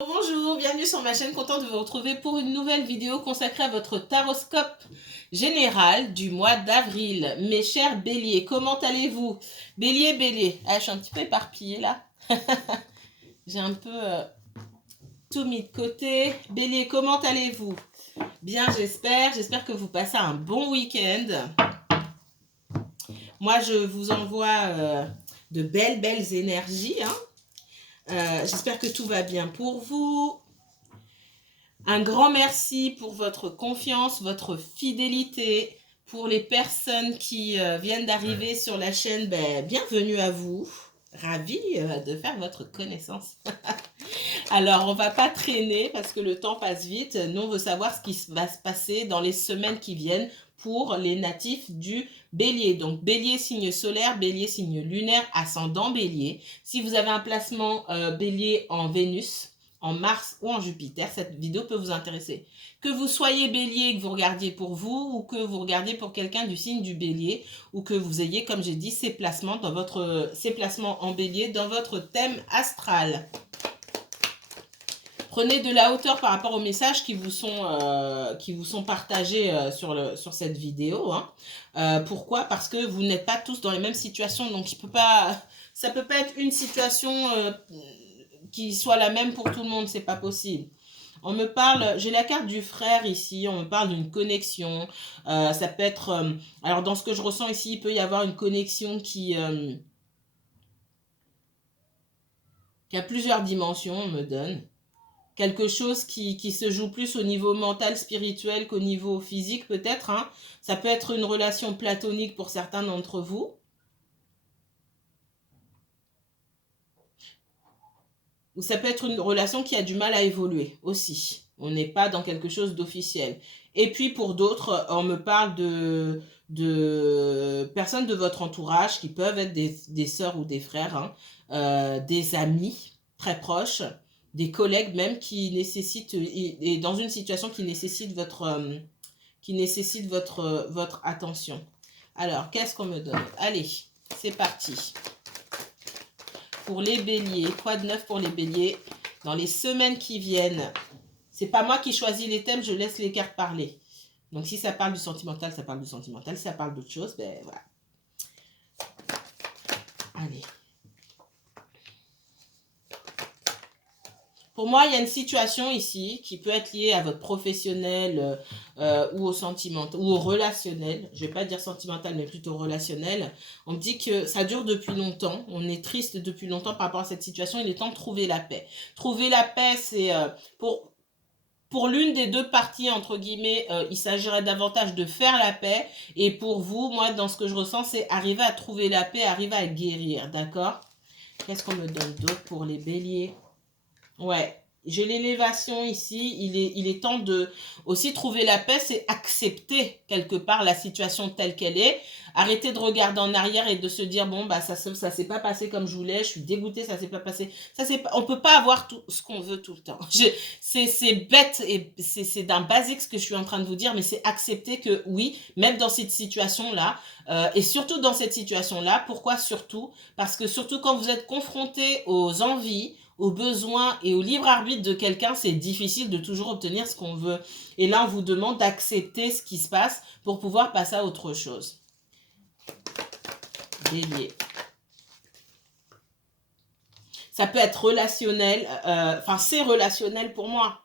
Bonjour, bienvenue sur ma chaîne, content de vous retrouver pour une nouvelle vidéo consacrée à votre taroscope général du mois d'avril. Mes chers béliers, comment allez-vous? Bélier, je suis un petit peu éparpillée là. J'ai un peu tout mis de côté. Bélier, comment allez-vous? Bien, j'espère que vous passez un bon week-end. Moi, je vous envoie de belles énergies, hein. J'espère que tout va bien pour vous. Un grand merci pour votre confiance, votre fidélité. Pour les personnes qui viennent d'arriver sur la chaîne, bienvenue à vous. Ravi de faire votre connaissance. Alors, on va pas traîner parce que le temps passe vite. Nous, on veut savoir ce qui va se passer dans les semaines qui viennent pour les natifs du Bélier. Donc, Bélier, signe solaire, Bélier, signe lunaire, ascendant Bélier. Si vous avez un placement Bélier en Vénus, en Mars ou en Jupiter, cette vidéo peut vous intéresser. Que vous soyez Bélier et que vous regardiez pour vous, ou que vous regardiez pour quelqu'un du signe du Bélier, ou que vous ayez, comme j'ai dit, ces placements en Bélier dans votre thème astral. Prenez de la hauteur par rapport aux messages qui vous sont partagés sur cette vidéo. Hein. Pourquoi? Parce que vous n'êtes pas tous dans les mêmes situations. Donc, ça peut pas être une situation qui soit la même pour tout le monde. C'est pas possible. On me parle, j'ai la carte du frère ici, on me parle d'une connexion. Ça peut être, alors dans ce que je ressens ici, il peut y avoir une connexion qui a plusieurs dimensions, on me donne. Quelque chose qui se joue plus au niveau mental, spirituel qu'au niveau physique peut-être. Hein. Ça peut être une relation platonique pour certains d'entre vous. Ou ça peut être une relation qui a du mal à évoluer aussi. On n'est pas dans quelque chose d'officiel. Et puis pour d'autres, on me parle de personnes de votre entourage qui peuvent être des sœurs ou des frères, hein, des amis très proches, des collègues même qui nécessitent, et dans une situation qui nécessite votre attention. Alors, qu'est-ce qu'on me donne? Allez, c'est parti. Pour les béliers, quoi de neuf pour les béliers dans les semaines qui viennent? C'est pas moi qui choisis les thèmes, je laisse les cartes parler. Donc si ça parle du sentimental, ça parle du sentimental. Si ça parle d'autre chose, ben voilà. Allez. Pour moi, il y a une situation ici qui peut être liée à votre professionnel ou au sentimental ou au relationnel. Je ne vais pas dire sentimental, mais plutôt relationnel. On me dit que ça dure depuis longtemps. On est triste depuis longtemps par rapport à cette situation. Il est temps de trouver la paix. Trouver la paix, c'est pour l'une des deux parties, entre guillemets, il s'agirait davantage de faire la paix. Et pour vous, moi, dans ce que je ressens, c'est arriver à trouver la paix, arriver à guérir. D'accord? Qu'est-ce qu'on me donne d'autre pour les béliers? Ouais, j'ai l'élévation ici. Il est temps de aussi trouver la paix, c'est accepter quelque part la situation telle qu'elle est. Arrêter de regarder en arrière et de se dire bon bah ça s'est pas passé comme je voulais, je suis dégoûtée, ça s'est pas passé. On peut pas avoir tout ce qu'on veut tout le temps. C'est bête et c'est d'un basique ce que je suis en train de vous dire, mais c'est accepter que oui, même dans cette situation là, et surtout dans cette situation là, pourquoi surtout? Parce que surtout quand vous êtes confronté aux envies, aux besoins et au libre arbitre de quelqu'un, c'est difficile de toujours obtenir ce qu'on veut. Et là, on vous demande d'accepter ce qui se passe pour pouvoir passer à autre chose. Bélier. Ça peut être relationnel, c'est relationnel pour moi.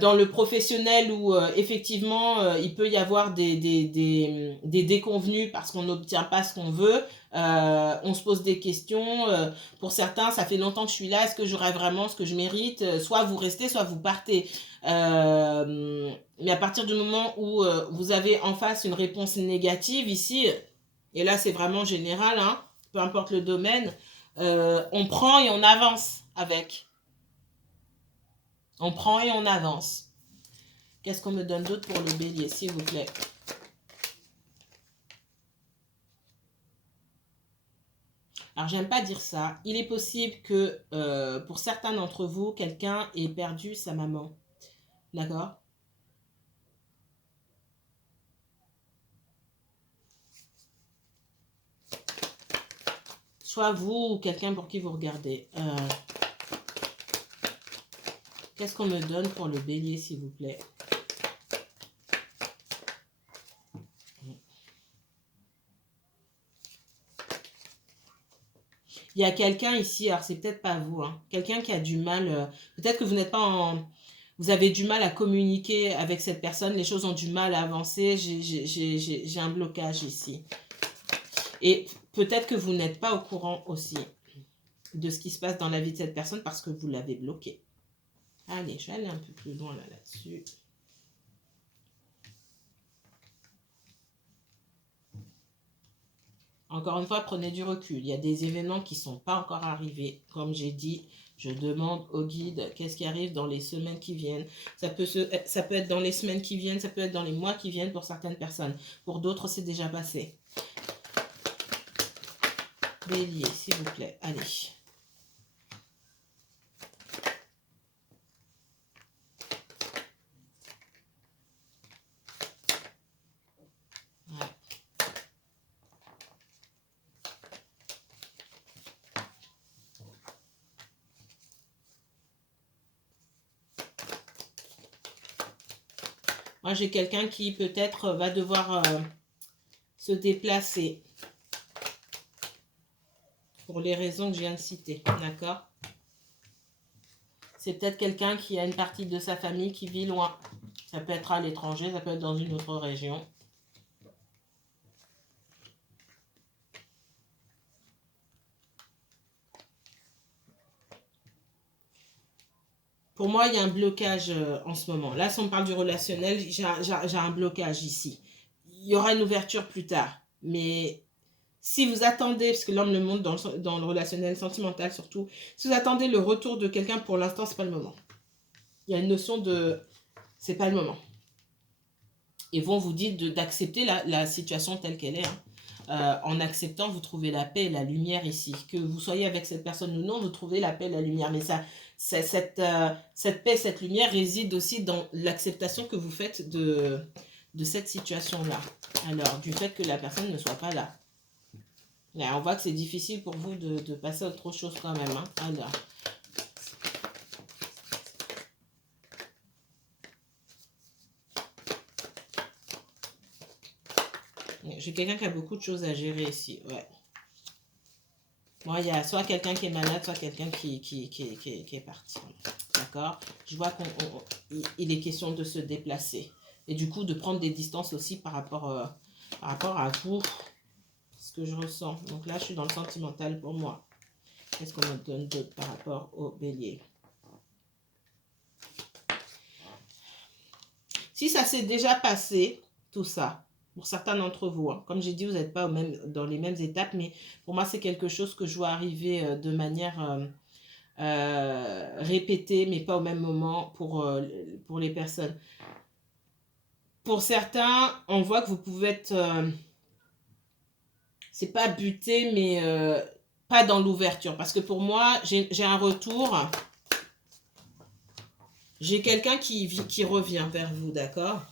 Dans le professionnel où effectivement il peut y avoir des déconvenus parce qu'on n'obtient pas ce qu'on veut, on se pose des questions, pour certains ça fait longtemps que je suis là, est-ce que j'aurai vraiment ce que je mérite, soit vous restez soit vous partez, mais à partir du moment où vous avez en face une réponse négative ici, et là c'est vraiment général, hein, peu importe le domaine, on prend et on avance avec. On prend et on avance. Qu'est-ce qu'on me donne d'autre pour le bélier, s'il vous plaît? Alors, j'aime pas dire ça. Il est possible que pour certains d'entre vous, quelqu'un ait perdu sa maman. D'accord? Soit vous ou quelqu'un pour qui vous regardez. Qu'est-ce qu'on me donne pour le bélier, s'il vous plaît? Il y a quelqu'un ici, alors c'est peut-être pas vous, hein, quelqu'un qui a du mal, peut-être que vous n'êtes pas en... Vous avez du mal à communiquer avec cette personne, les choses ont du mal à avancer, j'ai un blocage ici. Et peut-être que vous n'êtes pas au courant aussi de ce qui se passe dans la vie de cette personne parce que vous l'avez bloqué. Allez, je vais aller un peu plus loin là-dessus. Encore une fois, prenez du recul. Il y a des événements qui ne sont pas encore arrivés. Comme j'ai dit, je demande au guide qu'est-ce qui arrive dans les semaines qui viennent. Ça peut être dans les semaines qui viennent, ça peut être dans les mois qui viennent pour certaines personnes. Pour d'autres, c'est déjà passé. Bélier, s'il vous plaît. Allez. Moi, j'ai quelqu'un qui peut-être va devoir se déplacer pour les raisons que je viens de citer, d'accord? C'est peut-être quelqu'un qui a une partie de sa famille qui vit loin. Ça peut être à l'étranger, ça peut être dans une autre région. Pour moi, il y a un blocage en ce moment. Là, si on parle du relationnel, j'ai un blocage ici. Il y aura une ouverture plus tard. Mais si vous attendez, parce que l'homme le montre dans le relationnel sentimental surtout, si vous attendez le retour de quelqu'un, pour l'instant, ce n'est pas le moment. Il y a une notion de... c'est pas le moment. Et vous dites d'accepter la situation telle qu'elle est. Hein. En acceptant, vous trouvez la paix et la lumière ici. Que vous soyez avec cette personne ou non, vous trouvez la paix et la lumière. Mais ça, cette paix, cette lumière réside aussi dans l'acceptation que vous faites de cette situation-là. Alors, du fait que la personne ne soit pas là. Là, on voit que c'est difficile pour vous de passer à autre chose quand même. Hein. Alors, j'ai quelqu'un qui a beaucoup de choses à gérer ici. Ouais. Moi, il y a soit quelqu'un qui est malade, soit quelqu'un qui est parti. D'accord? Je vois qu'il est question de se déplacer. Et du coup, de prendre des distances aussi par rapport à vous. Ce que je ressens. Donc là, je suis dans le sentimental pour moi. Qu'est-ce qu'on me donne d'autre par rapport au bélier? Si ça s'est déjà passé, tout ça, pour certains d'entre vous, hein, comme j'ai dit, vous n'êtes pas dans les mêmes étapes, mais pour moi, c'est quelque chose que je vois arriver de manière répétée, mais pas au même moment pour les personnes. Pour certains, on voit que vous pouvez être... c'est pas buté, mais pas dans l'ouverture. Parce que pour moi, j'ai un retour. J'ai quelqu'un qui revient vers vous, d'accord?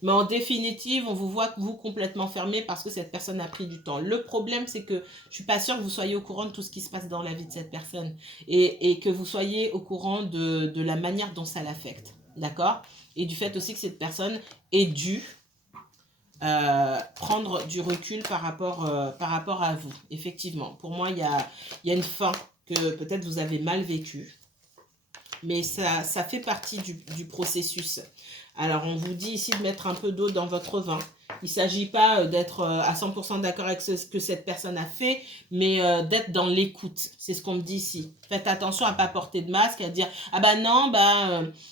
Mais en définitive, on vous voit vous complètement fermé parce que cette personne a pris du temps. Le problème, c'est que je suis pas sûre que vous soyez au courant de tout ce qui se passe dans la vie de cette personne. Et que vous soyez au courant de la manière dont ça l'affecte, d'accord? Et du fait aussi que cette personne ait dû prendre du recul par rapport à vous. Effectivement, pour moi, il y a une fin que peut-être vous avez mal vécue, mais ça fait partie du processus. Alors, on vous dit ici de mettre un peu d'eau dans votre vin. Il ne s'agit pas d'être à 100% d'accord avec ce que cette personne a fait, mais d'être dans l'écoute. C'est ce qu'on me dit ici. Faites attention à ne pas porter de masque, à dire « Ah bah non,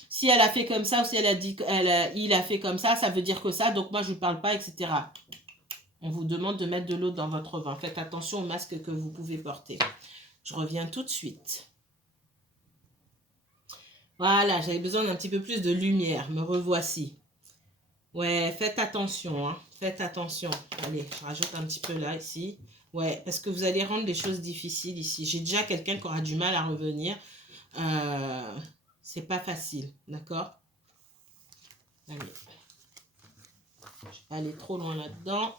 si elle a fait comme ça ou si elle a dit il a fait comme ça, ça veut dire que ça, donc moi je ne parle pas, etc. » On vous demande de mettre de l'eau dans votre vin. Faites attention au masque que vous pouvez porter. Je reviens tout de suite. Voilà, j'avais besoin d'un petit peu plus de lumière. Me revoici. Ouais, faites attention, hein. Faites attention. Allez, je rajoute un petit peu là, ici. Ouais, parce que vous allez rendre les choses difficiles ici. J'ai déjà quelqu'un qui aura du mal à revenir. C'est pas facile, d'accord? Allez. Je vais pas aller trop loin là-dedans.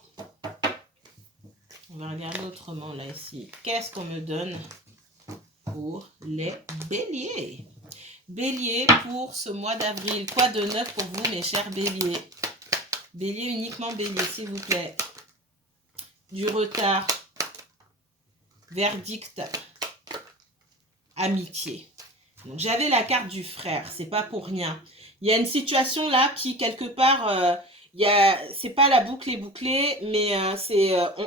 On va regarder autrement là, ici. Qu'est-ce qu'on me donne pour les béliers? Bélier, pour ce mois d'avril, quoi de neuf pour vous, mes chers béliers? Bélier, uniquement bélier, s'il vous plaît. Du retard. Verdict. Amitié. Donc, j'avais la carte du frère, c'est pas pour rien. Il y a une situation là qui, quelque part, c'est pas la boucle est bouclée, mais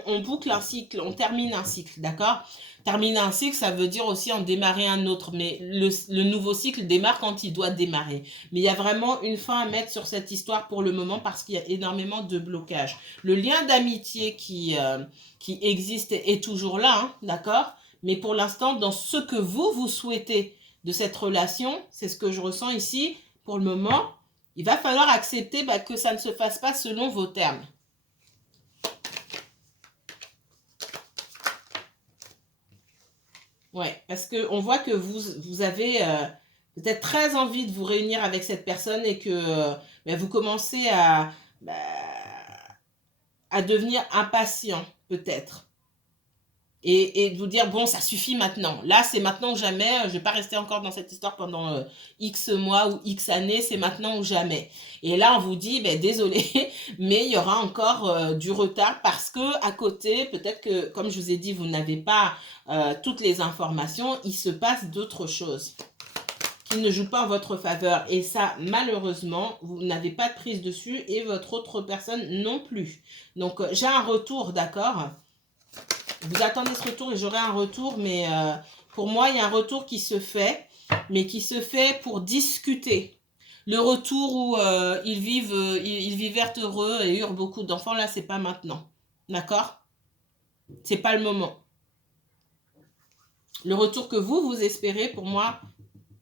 on boucle un cycle, on termine un cycle, d'accord? Terminer un cycle, ça veut dire aussi en démarrer un autre, mais le nouveau cycle démarre quand il doit démarrer. Mais il y a vraiment une fin à mettre sur cette histoire pour le moment parce qu'il y a énormément de blocages. Le lien d'amitié qui existe est toujours là, hein, d'accord? Mais pour l'instant, dans ce que vous souhaitez de cette relation, c'est ce que je ressens ici, pour le moment, il va falloir accepter que ça ne se fasse pas selon vos termes. Ouais, parce qu'on voit que vous avez peut-être très envie de vous réunir avec cette personne et que vous commencez à devenir impatient, peut-être. Et de vous dire, bon, ça suffit maintenant. Là, c'est maintenant ou jamais. Je ne vais pas rester encore dans cette histoire pendant X mois ou X années. C'est maintenant ou jamais. Et là, on vous dit, désolé, mais il y aura encore du retard parce que à côté, peut-être que, comme je vous ai dit, vous n'avez pas toutes les informations. Il se passe d'autres choses qui ne jouent pas en votre faveur. Et ça, malheureusement, vous n'avez pas de prise dessus et votre autre personne non plus. Donc, j'ai un retour, d'accord ? Vous attendez ce retour et j'aurai un retour, mais pour moi, il y a un retour qui se fait, mais qui se fait pour discuter. Le retour où ils vivent heureux et eurent beaucoup d'enfants, là, c'est pas maintenant. D'accord? C'est pas le moment. Le retour que vous espérez, pour moi,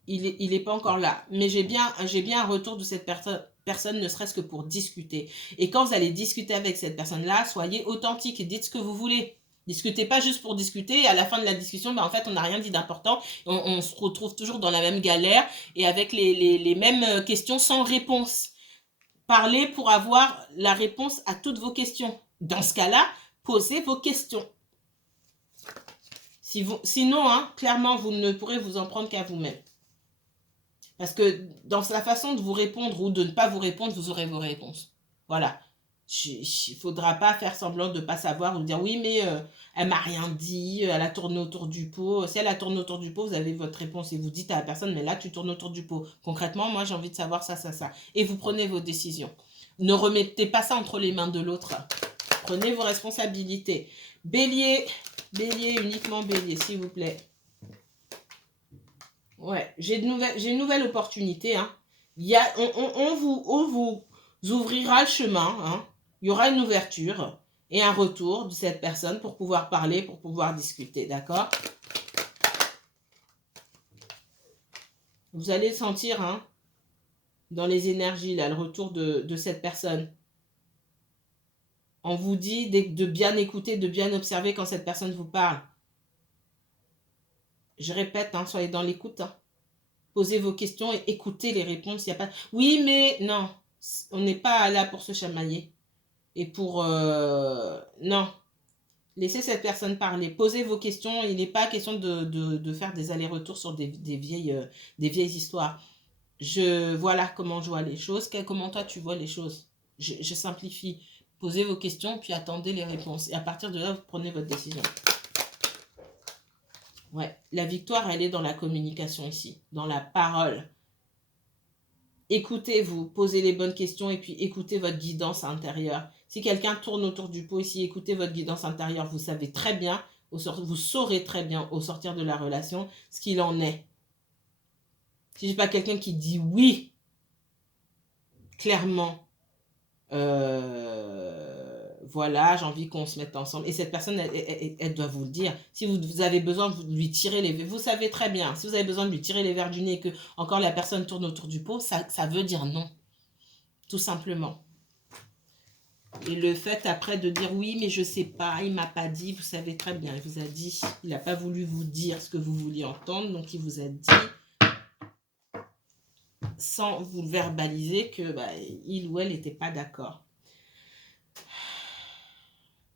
il est pas encore là. Mais j'ai bien un retour de cette personne, ne serait-ce que pour discuter. Et quand vous allez discuter avec cette personne-là, soyez authentique et dites ce que vous voulez. Discutez pas juste pour discuter et à la fin de la discussion, en fait, on n'a rien dit d'important. On se retrouve toujours dans la même galère et avec les mêmes questions sans réponse. Parlez pour avoir la réponse à toutes vos questions. Dans ce cas-là, posez vos questions. Sinon, clairement, vous ne pourrez vous en prendre qu'à vous-même. Parce que dans la façon de vous répondre ou de ne pas vous répondre, vous aurez vos réponses. Voilà. Il ne faudra pas faire semblant de ne pas savoir ou dire oui, mais elle m'a rien dit, elle a tourné autour du pot. Si elle a tourné autour du pot, vous avez votre réponse et vous dites à la personne, mais là, tu tournes autour du pot. Concrètement, moi, j'ai envie de savoir ça, ça, ça. Et vous prenez vos décisions. Ne remettez pas ça entre les mains de l'autre. Prenez vos responsabilités. Bélier, uniquement bélier, s'il vous plaît. Ouais, j'ai une nouvelle opportunité. Hein. On vous ouvrira le chemin. Hein. Il y aura une ouverture et un retour de cette personne pour pouvoir parler, pour pouvoir discuter. D'accord? Vous allez sentir dans les énergies, là, le retour de cette personne. On vous dit de bien écouter, de bien observer quand cette personne vous parle. Je répète, soyez dans l'écoute. Posez vos questions et écoutez les réponses. Y a pas... Oui, mais non, on n'est pas là pour se chamailler. Et pour... non, laissez cette personne parler. Posez vos questions. Il n'est pas question de faire des allers-retours sur des vieilles histoires. Voilà comment je vois les choses. Comment toi tu vois les choses. Je simplifie. Posez vos questions, puis attendez les réponses. Et à partir de là, vous prenez votre décision. Ouais, la victoire, elle est dans la communication ici, dans la parole. Écoutez-vous, posez les bonnes questions et puis écoutez votre guidance intérieure. Si quelqu'un tourne autour du pot ici, écoutez votre guidance intérieure. Vous savez très bien, vous saurez très bien au sortir de la relation ce qu'il en est. Si je n'ai pas quelqu'un qui dit oui, clairement, voilà, j'ai envie qu'on se mette ensemble. Et cette personne, elle doit vous le dire. Si vous avez besoin de lui tirer les verres, vous savez très bien, si vous avez besoin de lui tirer les verres du nez et que encore la personne tourne autour du pot, ça veut dire non. Tout simplement. Et le fait après de dire oui, mais je sais pas, il m'a pas dit, vous savez très bien, il vous a dit, il n'a pas voulu vous dire ce que vous vouliez entendre, donc il vous a dit, sans vous le verbaliser, que il ou elle n'était pas d'accord.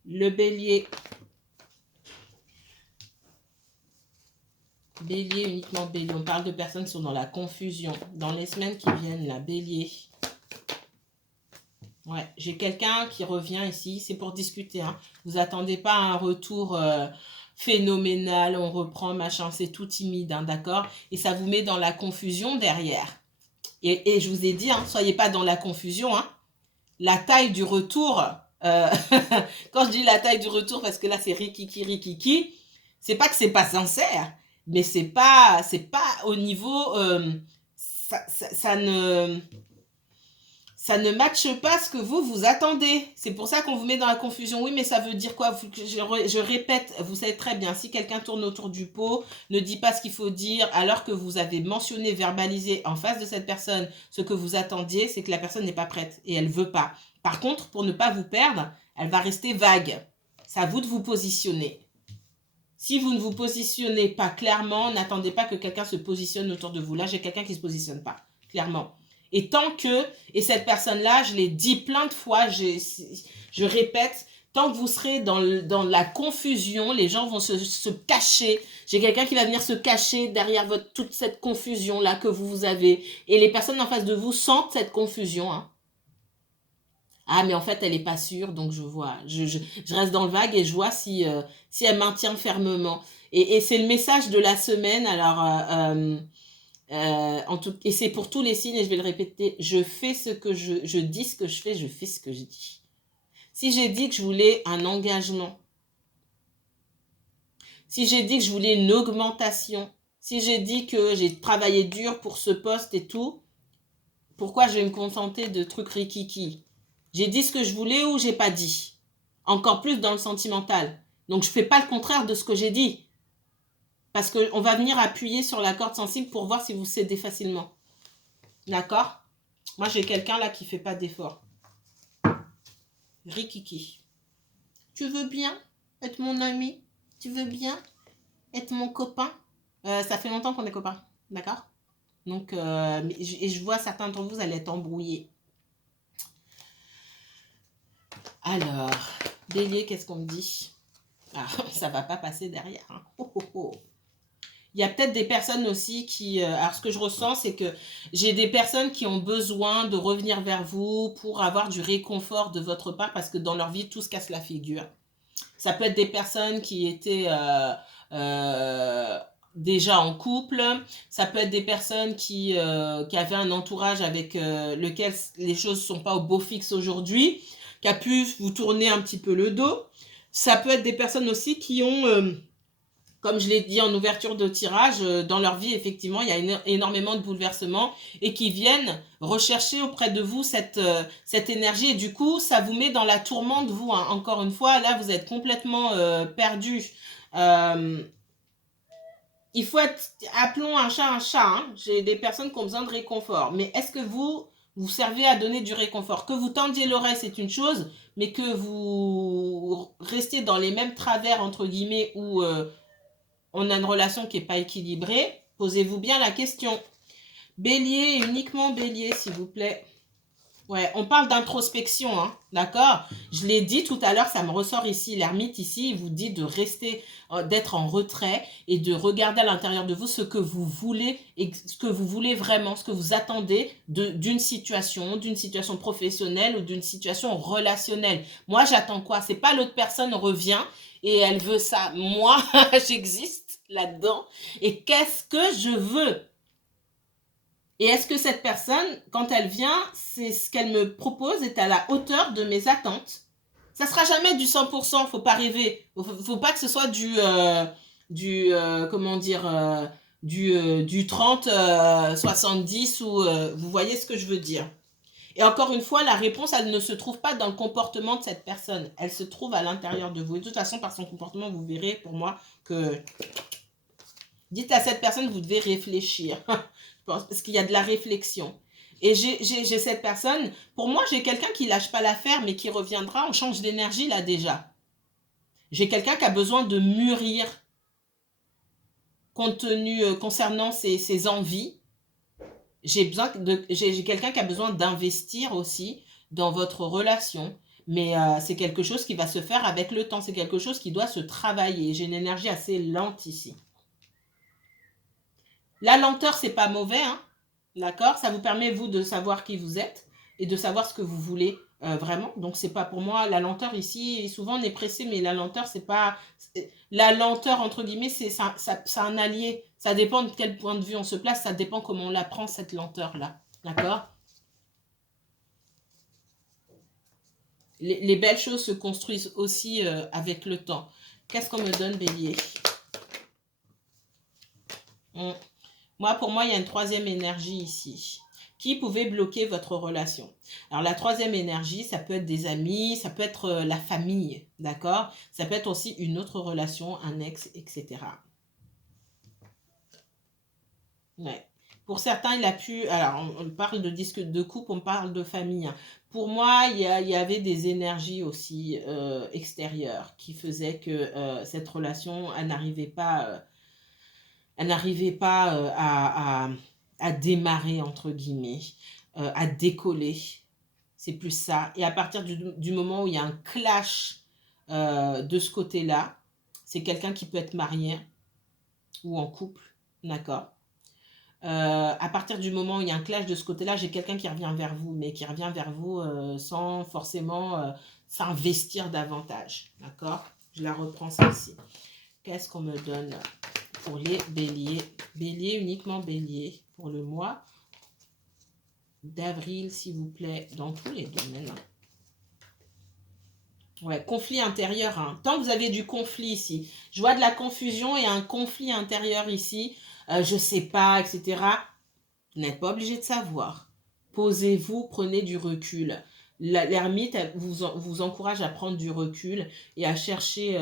Le bélier. Bélier, uniquement Bélier. On parle de personnes qui sont dans la confusion. Dans les semaines qui viennent, là, Bélier. Ouais, j'ai quelqu'un qui revient ici. C'est pour discuter. Hein. Vous attendez pas à un retour phénoménal. On reprend, machin. C'est tout timide, hein, d'accord? Et ça vous met dans la confusion derrière. Et je vous ai dit, hein, soyez pas dans la confusion. Hein. La taille du retour... quand je dis la taille du retour, parce que là, c'est rikiki, c'est pas que c'est pas sincère, mais c'est pas au niveau ça ne matche pas ce que vous attendez. C'est pour ça qu'on vous met dans la confusion. Oui, mais ça veut dire quoi? Je répète, vous savez très bien, si quelqu'un tourne autour du pot, ne dit pas ce qu'il faut dire, alors que vous avez mentionné, verbalisé en face de cette personne ce que vous attendiez, c'est que la personne n'est pas prête et elle veut pas. Par contre, pour ne pas vous perdre, elle va rester vague. C'est à vous de vous positionner. Si vous ne vous positionnez pas clairement, n'attendez pas que quelqu'un se positionne autour de vous. Là, j'ai quelqu'un qui ne se positionne pas, clairement. Et tant que, et cette personne-là, je l'ai dit plein de fois, je répète, tant que vous serez dans la confusion, les gens vont se cacher. J'ai quelqu'un qui va venir se cacher derrière toute cette confusion-là que vous avez. Et les personnes en face de vous sentent cette confusion, hein. Ah, mais en fait, elle n'est pas sûre, donc je vois. Je reste dans le vague et je vois si elle maintient fermement. Et c'est le message de la semaine. Alors, et c'est pour tous les signes, et je vais le répéter, je fais ce que je dis ce que je fais ce que je dis. Si j'ai dit que je voulais un engagement, si j'ai dit que je voulais une augmentation, si j'ai dit que j'ai travaillé dur pour ce poste et tout, pourquoi je vais me contenter de trucs rikiki? J'ai dit ce que je voulais ou j'ai pas dit? Encore plus dans le sentimental. Donc je fais pas le contraire de ce que j'ai dit. Parce qu'on va venir appuyer sur la corde sensible pour voir si vous cédez facilement. D'accord? Moi j'ai quelqu'un là qui fait pas d'effort. Rikiki. Tu veux bien être mon ami? Tu veux bien être mon copain? Ça fait longtemps qu'on est copains. D'accord? Donc, et je vois certains d'entre vous allez être embrouillés. Alors, Bélier, qu'est-ce qu'on me dit? Ah, ça va pas passer derrière. Hein. Oh, oh, oh. Il y a peut-être des personnes aussi qui... alors, ce que je ressens, c'est que j'ai des personnes qui ont besoin de revenir vers vous pour avoir du réconfort de votre part parce que dans leur vie, tout se casse la figure. Ça peut être des personnes qui étaient déjà en couple. Ça peut être des personnes qui avaient un entourage avec lequel les choses ne sont pas au beau fixe aujourd'hui, qui a pu vous tourner un petit peu le dos. Ça peut être des personnes aussi qui ont, comme je l'ai dit en ouverture de tirage, dans leur vie, effectivement, il y a énormément de bouleversements et qui viennent rechercher auprès de vous cette énergie. Et du coup, ça vous met dans la tourmente, vous. Hein. Encore une fois, là, vous êtes complètement perdu. Il faut être, appelons un chat. Hein. J'ai des personnes qui ont besoin de réconfort. Mais est-ce que vous servez à donner du réconfort? Que vous tendiez l'oreille, c'est une chose, mais que vous restiez dans les mêmes travers, entre guillemets, où on a une relation qui n'est pas équilibrée, posez-vous bien la question. Bélier, uniquement Bélier, s'il vous plaît. Ouais, on parle d'introspection, hein, d'accord? Je l'ai dit tout à l'heure, ça me ressort ici, l'ermite ici, il vous dit de rester, d'être en retrait et de regarder à l'intérieur de vous ce que vous voulez et ce que vous voulez vraiment, ce que vous attendez d'une situation professionnelle ou d'une situation relationnelle. Moi, j'attends quoi? C'est pas l'autre personne revient et elle veut ça. Moi, j'existe là-dedans et qu'est-ce que je veux? Et est-ce que cette personne, quand elle vient, c'est ce qu'elle me propose est à la hauteur de mes attentes? Ça sera jamais du 100%, faut pas rêver. Faut pas que ce soit comment dire, du 30, 70 ou vous voyez ce que je veux dire. Et encore une fois, la réponse, elle ne se trouve pas dans le comportement de cette personne. Elle se trouve à l'intérieur de vous. Et de toute façon, par son comportement, vous verrez pour moi que... Dites à cette personne, vous devez réfléchir. Parce qu'il y a de la réflexion. Et j'ai cette personne, pour moi, j'ai quelqu'un qui lâche pas l'affaire, mais qui reviendra, on change d'énergie là déjà. J'ai quelqu'un qui a besoin de mûrir concernant ses envies. J'ai quelqu'un qui a besoin d'investir aussi dans votre relation. Mais c'est quelque chose qui va se faire avec le temps. C'est quelque chose qui doit se travailler. J'ai une énergie assez lente ici. La lenteur, c'est pas mauvais, hein, d'accord? Ça vous permet, vous, de savoir qui vous êtes et de savoir ce que vous voulez vraiment. Donc, c'est pas pour moi la lenteur ici. Souvent, on est pressé, mais la lenteur, c'est pas... La lenteur, entre guillemets, c'est un allié. Ça dépend de quel point de vue on se place. Ça dépend comment on la prend, cette lenteur-là. D'accord? Les belles choses se construisent aussi avec le temps. Qu'est-ce qu'on me donne, Bélier? Pour moi, il y a une troisième énergie ici qui pouvait bloquer votre relation. Alors, la troisième énergie, ça peut être des amis, ça peut être la famille, d'accord? Ça peut être aussi une autre relation, un ex, etc. Ouais. Pour certains, il a pu... Alors, on parle de disque de couple, on parle de famille, hein. Pour moi, il y avait des énergies aussi extérieures qui faisaient que cette relation, elle n'arrivait pas à démarrer, entre guillemets, à décoller. C'est plus ça. Et à partir du moment où il y a un clash de ce côté-là, c'est quelqu'un qui peut être marié ou en couple, d'accord. À partir du moment où il y a un clash de ce côté-là, j'ai quelqu'un qui revient vers vous, mais qui revient vers vous sans forcément s'investir davantage, d'accord. Je la reprends celle-ci. Qu'est-ce qu'on me donne pour les béliers? Bélier, uniquement bélier, pour le mois d'avril, s'il vous plaît, dans tous les domaines. Ouais, conflit intérieur, hein. Tant que vous avez du conflit ici, je vois de la confusion et un conflit intérieur ici, je sais pas, etc. Vous n'êtes pas obligé de savoir. Posez-vous, prenez du recul. L'ermite vous encourage à prendre du recul et à chercher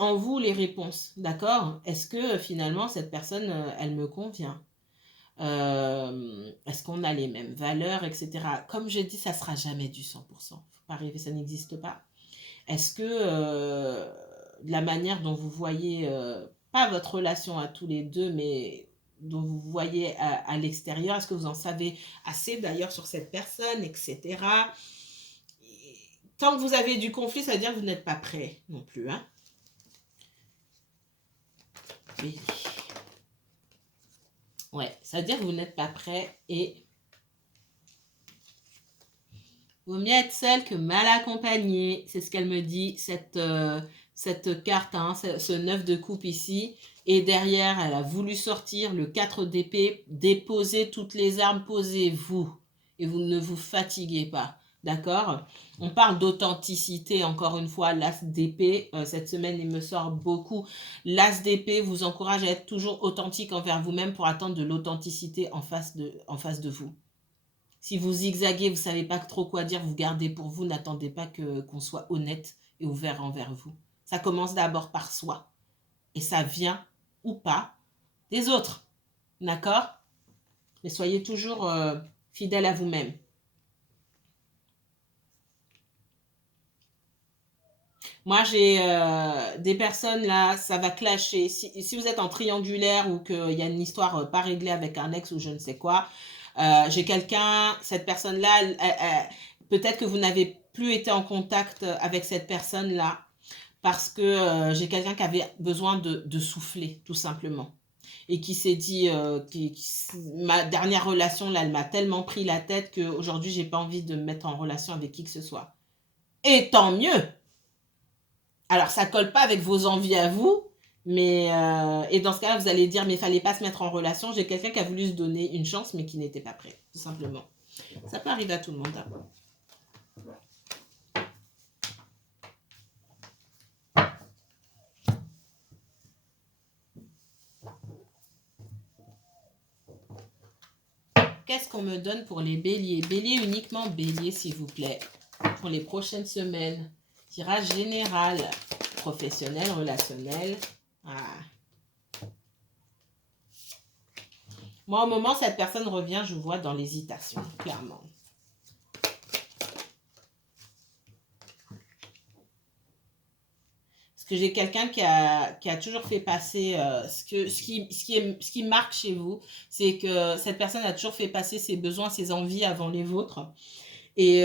en vous les réponses, d'accord? Est-ce que finalement cette personne, elle me convient? Est-ce qu'on a les mêmes valeurs, etc. Comme j'ai dit, ça sera jamais du 100%. Faut pas rêver, ça n'existe pas. Est-ce que la manière dont vous voyez, pas votre relation à tous les deux, mais dont vous voyez à l'extérieur, est-ce que vous en savez assez d'ailleurs sur cette personne, etc. Tant que vous avez du conflit, ça veut dire que vous n'êtes pas prêt non plus, hein. Oui. Ouais, ça veut dire que vous n'êtes pas prêt et vaut mieux être seul que mal accompagné. C'est ce qu'elle me dit, cette carte, hein, ce 9 de coupe ici. Et derrière, elle a voulu sortir le 4 d'épée. Déposez toutes les armes, posez-vous. Et vous ne vous fatiguez pas. D'accord? On parle d'authenticité, encore une fois, l'as d'épée. Cette semaine, il me sort beaucoup. L'as d'épée vous encourage à être toujours authentique envers vous-même pour attendre de l'authenticité en face de vous. Si vous zigzaguez, vous ne savez pas trop quoi dire, vous gardez pour vous, n'attendez pas qu'on soit honnête et ouvert envers vous. Ça commence d'abord par soi. Et ça vient, ou pas, des autres. D'accord? Mais soyez toujours fidèle à vous-même. Moi, j'ai des personnes là, ça va clasher. Si vous êtes en triangulaire ou qu'il y a une histoire pas réglée avec un ex ou je ne sais quoi, j'ai quelqu'un, cette personne-là, peut-être que vous n'avez plus été en contact avec cette personne-là parce que j'ai quelqu'un qui avait besoin de souffler, tout simplement. Et qui s'est dit, ma dernière relation, là, elle m'a tellement pris la tête qu'aujourd'hui, j'ai pas envie de me mettre en relation avec qui que ce soit. Et tant mieux! Alors, ça colle pas avec vos envies à vous, mais et dans ce cas-là, vous allez dire, mais il fallait pas se mettre en relation. J'ai quelqu'un qui a voulu se donner une chance, mais qui n'était pas prêt, tout simplement. Ça peut arriver à tout le monde, hein. Qu'est-ce qu'on me donne pour les béliers? Bélier, uniquement bélier, s'il vous plaît. Pour les prochaines semaines. Tirage général, professionnel, relationnel. Ah. Moi, au moment où cette personne revient, je vois dans l'hésitation, clairement. Parce que j'ai quelqu'un qui a toujours fait passer ce qui marque chez vous, c'est que cette personne a toujours fait passer ses besoins, ses envies avant les vôtres. Et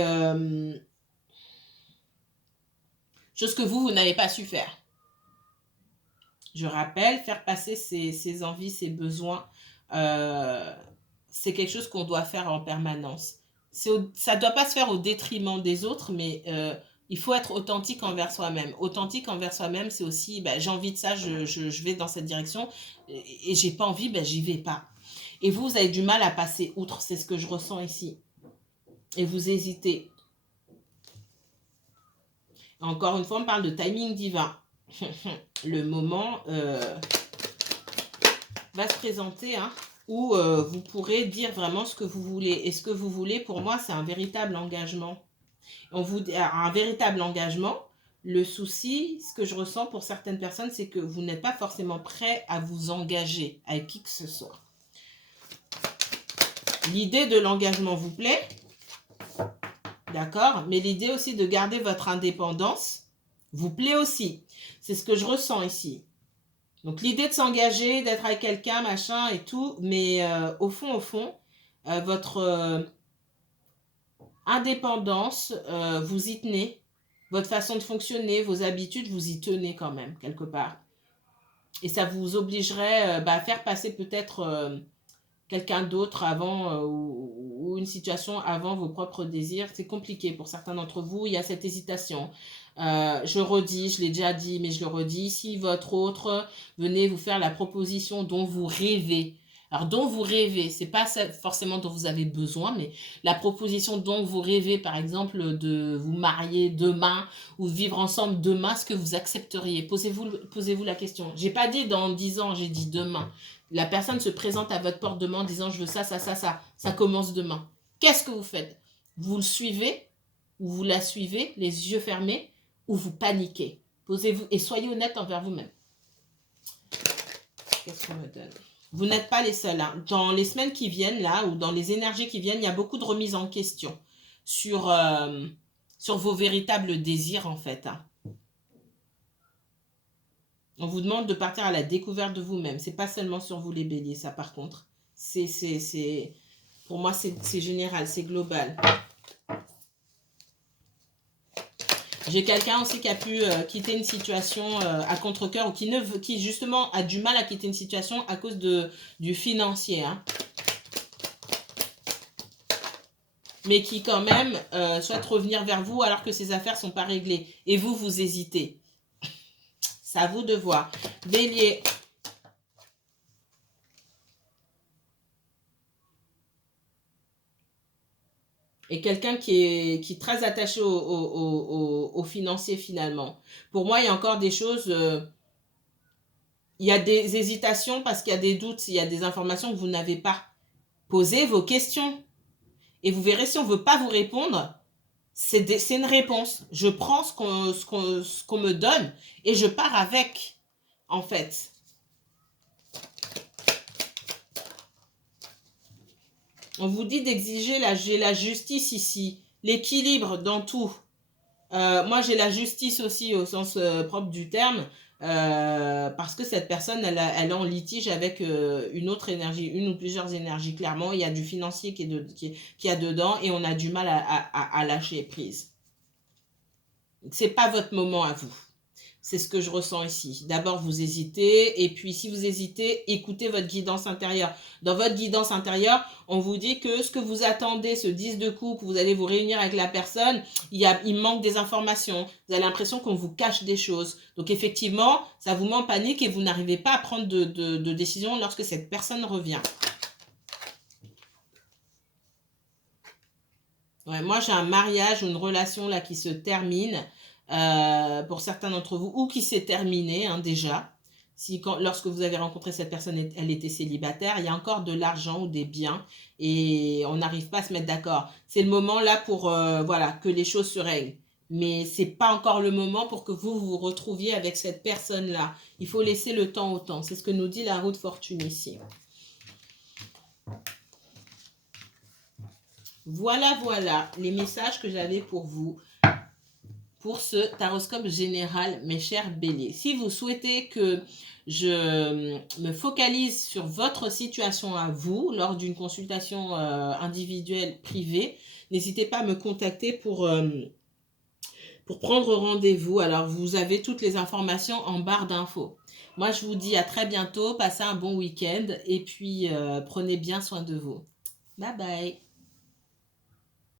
chose que vous n'avez pas su faire. Je rappelle, faire passer ses envies, ses besoins, c'est quelque chose qu'on doit faire en permanence. Ça ne doit pas se faire au détriment des autres, mais il faut être authentique envers soi-même. Authentique envers soi-même, c'est aussi, ben, j'ai envie de ça, je vais dans cette direction, et j'ai pas envie, ben, j'y vais pas. Et vous avez du mal à passer outre, c'est ce que je ressens ici. Et vous hésitez. Encore une fois, on parle de timing divin. Le moment va se présenter, hein, où vous pourrez dire vraiment ce que vous voulez. Et ce que vous voulez, pour moi, c'est un véritable engagement. Un véritable engagement. Le souci, ce que je ressens pour certaines personnes, c'est que vous n'êtes pas forcément prêt à vous engager avec qui que ce soit. L'idée de l'engagement vous plaît, d'accord, mais l'idée aussi de garder votre indépendance vous plaît aussi. C'est ce que je ressens ici. Donc l'idée de s'engager, d'être avec quelqu'un, machin et tout, mais au fond, votre indépendance, vous y tenez. Votre façon de fonctionner, vos habitudes, vous y tenez quand même, quelque part. Et ça vous obligerait à faire passer peut-être quelqu'un d'autre avant ou une situation avant vos propres désirs. C'est compliqué pour certains d'entre vous, il y a cette hésitation. Je redis, je l'ai déjà dit, mais je le redis, si votre autre venait vous faire la proposition dont vous rêvez, alors dont vous rêvez, c'est pas forcément dont vous avez besoin, mais la proposition dont vous rêvez, par exemple, de vous marier demain ou vivre ensemble demain, est-ce que vous accepteriez? Posez-vous la question. J'ai pas dit dans 10 ans, j'ai dit demain. La personne se présente à votre porte demain en disant je veux ça, ça, ça, ça. Ça commence demain. Qu'est-ce que vous faites? Vous le suivez ou vous la suivez, les yeux fermés, ou vous paniquez? Posez-vous et soyez honnête envers vous-même. Qu'est-ce qu'on me donne? Vous n'êtes pas les seuls. Hein. Dans les semaines qui viennent, là, ou dans les énergies qui viennent, il y a beaucoup de remises en question sur vos véritables désirs, en fait. Hein. On vous demande de partir à la découverte de vous-même. C'est pas seulement sur vous les béliers, ça par contre. Pour moi, c'est général, c'est global. J'ai quelqu'un aussi qui a pu quitter une situation à contre-cœur ou qui justement a du mal à quitter une situation à cause du financier. Hein. Mais qui quand même souhaite revenir vers vous alors que ses affaires ne sont pas réglées. Et vous hésitez. C'est à vous de voir. Bélier. Et quelqu'un qui est très attaché au financier finalement. Pour moi, il y a encore des choses, il y a des hésitations parce qu'il y a des doutes, il y a des informations que vous n'avez pas. Posez vos questions. Et vous verrez, si on ne veut pas vous répondre, c'est une réponse. Je prends ce qu'on me donne et je pars avec, en fait. On vous dit d'exiger la justice ici, l'équilibre dans tout. Moi, j'ai la justice aussi au sens propre du terme, parce que cette personne, elle est en litige avec une autre énergie, une ou plusieurs énergies. Clairement, il y a du financier qui est dedans et on a du mal à lâcher prise. C'est pas votre moment à vous. C'est ce que je ressens ici. D'abord, vous hésitez. Et puis, si vous hésitez, écoutez votre guidance intérieure. Dans votre guidance intérieure, on vous dit que ce que vous attendez, ce 10 de coupe, vous allez vous réunir avec la personne, il manque des informations. Vous avez l'impression qu'on vous cache des choses. Donc, effectivement, ça vous met en panique et vous n'arrivez pas à prendre de décision lorsque cette personne revient. Ouais, moi, j'ai un mariage ou une relation là qui se termine. Pour certains d'entre vous, ou qui s'est terminée hein, déjà. Lorsque vous avez rencontré cette personne, elle était célibataire, il y a encore de l'argent ou des biens et on n'arrive pas à se mettre d'accord. C'est le moment là pour voilà, que les choses se règlent. Mais ce n'est pas encore le moment pour que vous vous retrouviez avec cette personne-là. Il faut laisser le temps au temps. C'est ce que nous dit la roue de fortune ici. Voilà les messages que j'avais pour vous. Pour ce taroscope général, mes chers béliers. Si vous souhaitez que je me focalise sur votre situation à vous lors d'une consultation individuelle privée, n'hésitez pas à me contacter pour prendre rendez-vous. Alors, vous avez toutes les informations en barre d'infos. Moi, je vous dis à très bientôt. Passez un bon week-end et puis prenez bien soin de vous. Bye bye.